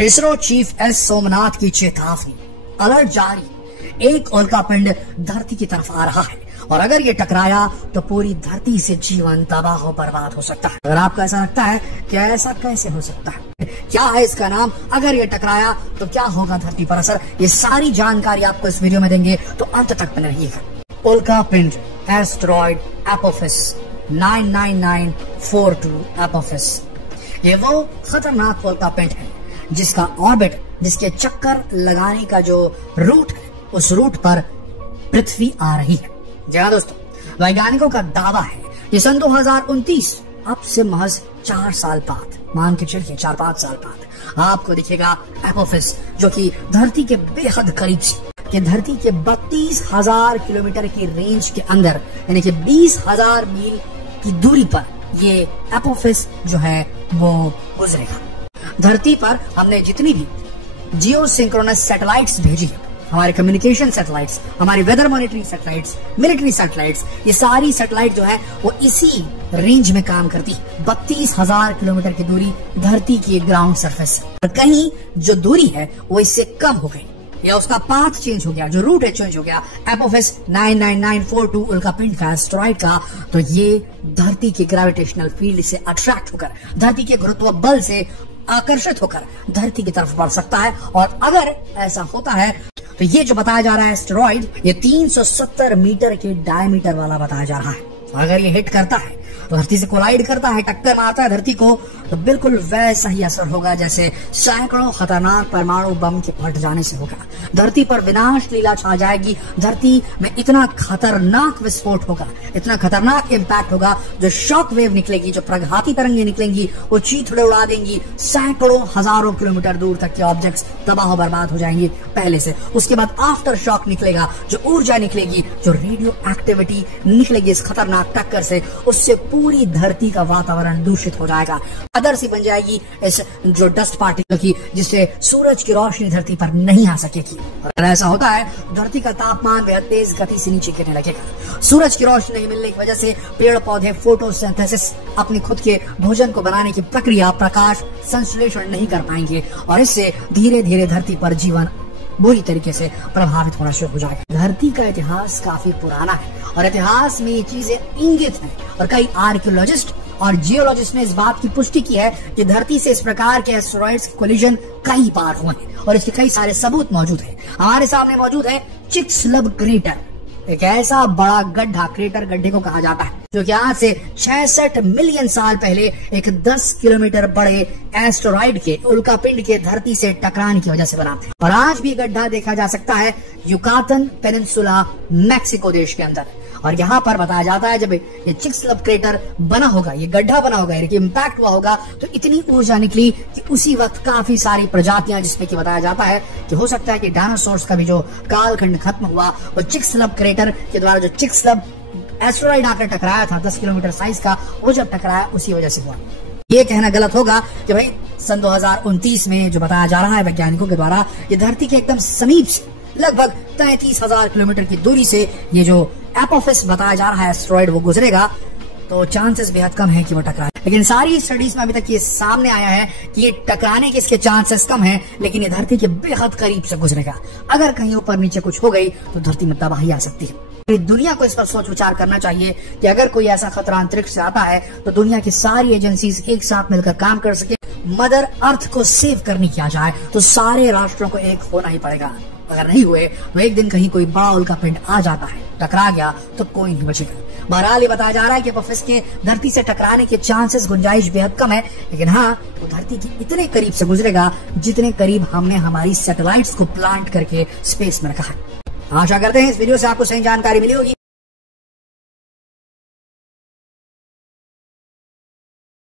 ISRO chief S Somnath की चेतावनी, alert जारी, एक उल्कापिंड धरती की तरफ आ रहा है और अगर ये टकराया तो पूरी धरती से जीवन तबाह और बर्बाद हो सकता है। अगर आपको ऐसा लगता है कि ऐसा कैसे हो सकता है, क्या है इसका नाम, अगर ये टकराया तो क्या होगा धरती पर असर, ये सारी जानकारी आपको इस वीडियो में देंगे, तो अंत तक बने रहिएगा। उल्कापिंड एस्टेरॉयड एपोफिस 99942 एपोफिस, ये वो खतरनाक उल्कापिंड है जिसका ऑर्बिट, जिसके चक्कर लगाने का जो रूट है, उस रूट पर पृथ्वी आ रही है। जी हाँ दोस्तों, वैज्ञानिकों का दावा है कि सन 2029 अब से महज 4 साल बाद, मान के चलिए 4-5 साल बाद, आपको दिखेगा एपोफिस, जो कि धरती के बेहद करीब से, कि धरती के 32,000 किलोमीटर की रेंज के अंदर, यानी कि 20,000 मील की दूरी पर ये एपोफिस जो है वो गुजरेगा। धरती पर हमने जितनी भी जियो सिंक्रोनस सैटेलाइट्स भेजी है, हमारे कम्युनिकेशन सैटेलाइट्स, हमारी weather monitoring satellites, military satellites, ये सारी सैटेलाइट जो है वो इसी रेंज में काम करती है। 32,000 किलोमीटर की दूरी धरती की ग्राउंड सरफेस से, और कहीं जो दूरी है वो इससे कम हो गई या उसका पाथ चेंज हो गया, जो रूट है चेंज हो गया एपोफिस 99942 उल्कापिंड का, एस्टेरॉयड का, तो ये धरती के ग्रेविटेशनल फील्ड से अट्रैक्ट होकर, धरती के गुरुत्व बल से आकर्षित होकर धरती की तरफ बढ़ सकता है। और अगर ऐसा होता है तो ये जो बताया जा रहा है एस्टेरॉयड, ये 370 मीटर के डायमीटर वाला बताया जा रहा है। अगर ये हिट करता है तो धरती से कोलाइड करता है, टक्कर मारता है धरती को, तो बिल्कुल वैसा ही असर होगा जैसे सैकड़ों खतरनाक परमाणु बम के फट जाने से होगा। धरती पर विनाश लीला छा जाएगी, धरती में इतना खतरनाक विस्फोट होगा, इतना खतरनाक इम्पैक्ट होगा, जो शॉक वेव निकलेगी, जो प्रघाती तरंगें निकलेंगी, वो चीथड़े उड़ा देंगी, सैकड़ों हजारों किलोमीटर दूर तक के ऑब्जेक्ट्स तबाह बर्बाद हो जाएंगे पहले से। उसके बाद आफ्टर शॉक निकलेगा, जो ऊर्जा निकलेगी, जो रेडियो एक्टिविटी निकलेगी इस खतरनाक टक्कर से, उससे पूरी धरती का वातावरण दूषित हो जाएगा, अदर सी बन जाएगी इस जो डस्ट पार्टिकल की, जिससे सूरज की रोशनी धरती पर नहीं आ सकेगी। अगर ऐसा होता है धरती का तापमान बेहद तेज गति से नीचे गिरने लगेगा। सूरज की रोशनी नहीं मिलने की वजह से पेड़ पौधे फोटोसिंथेसिस, अपने खुद के भोजन को बनाने की प्रक्रिया, प्रकाश संश्लेषण नहीं कर पाएंगे और इससे धीरे धीरे धरती पर जीवन बुरी तरीके से प्रभावित होना शुरू हो जाएगा। धरती का इतिहास काफी पुराना है और इतिहास में ये चीजें इंगित हैं, और कई आर्कियोलॉजिस्ट और जियोलॉजिस्ट ने इस बात की पुष्टि की है कि धरती से इस प्रकार के एस्टेरॉइड्स के कोलिजन कई बार हुए हैं और इसके कई सारे सबूत मौजूद हैं। हमारे सामने मौजूद है चिक्सलब क्रेटर, एक ऐसा बड़ा गड्ढा, क्रेटर गड्ढे को कहा जाता है, जो कि आज से 66 मिलियन साल पहले एक 10 किलोमीटर बड़े एस्टेरॉइड के, उल्कापिंड के धरती से टकराने की वजह से बना। और आज भी गड्ढा देखा जा सकता है युकातन पेनिनसुला, मैक्सिको देश के अंदर। और यहाँ पर बताया जाता है जब ये चिक्सलब क्रेटर बना होगा, ये गड्ढा बना होगा, इम्पैक्ट हुआ होगा, तो इतनी ऊर्जा निकली कि उसी वक्त काफी सारी प्रजातियां, जिसमें कि बताया जाता है कि हो सकता है कि डायनासोर्स का भी जो कालखंड खत्म हुआ, वो चिक्सलब क्रेटर के द्वारा, जो चिक्सलब एस्टेरॉइड आकर टकराया था 10 किलोमीटर साइज का, वो जब टकराया उसी वजह से हुआ। ये कहना गलत होगा कि भाई सन 2029 में जो बताया जा रहा है वैज्ञानिकों के द्वारा, ये धरती के एकदम समीप से लगभग 33,000 किलोमीटर की दूरी से ये जो एपोफिस बताया जा रहा है एस्टेरॉइड वो गुजरेगा, तो चांसेस बेहद कम है कि वो टकराए। लेकिन सारी स्टडीज में अभी तक ये सामने आया है कि ये टकराने के इसके चांसेस कम है, लेकिन ये धरती के बेहद करीब से गुजरेगा। अगर कहीं ऊपर नीचे कुछ हो गई तो धरती में तबाही आ सकती है। दुनिया को इस पर सोच विचार करना चाहिए कि अगर कोई ऐसा खतरा अंतरिक्ष से आता है तो दुनिया की सारी एजेंसीज एक साथ मिलकर काम कर सके, मदर अर्थ को सेव करने की जाए, तो सारे राष्ट्रों को एक होना ही पड़ेगा। अगर नहीं हुए तो एक दिन कहीं कोई बड़ा उल्कापिंड आ जाता है, टकरा गया तो कोई नहीं बचेगा। बहरहाल ये बताया जा रहा है कि एपोफिस के धरती से टकराने के चांसेस, गुंजाइश बेहद कम है, लेकिन हाँ, वो धरती की इतने करीब से गुजरेगा जितने करीब हमने हमारी सैटेलाइट्स को प्लांट करके स्पेस में रखा है। आशा करते हैं इस वीडियो से आपको सही जानकारी मिली होगी।